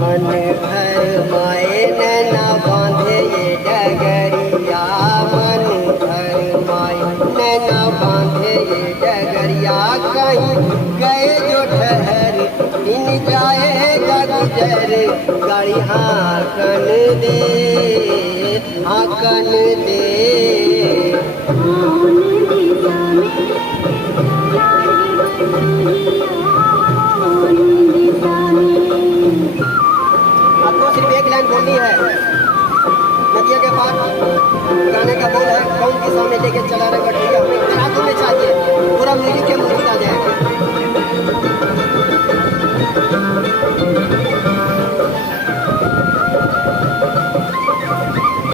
मन भर माए नैना बांधे ये डगरिया, मन भर माए नैना बांधे ये डगरिया। कहीं गए जो ठहर इन जाएगा गुजर, गाड़ी हाकन दे, हाकन दे। आपको सिर्फ एक लाइन बोलनी है, नदिया के पार गाने का बोल है, कौन किसान ने लेके चला रे गठरिया। हमें करा दो में चाहिए, पूरा म्यूजिक के मूड आ जाएगा।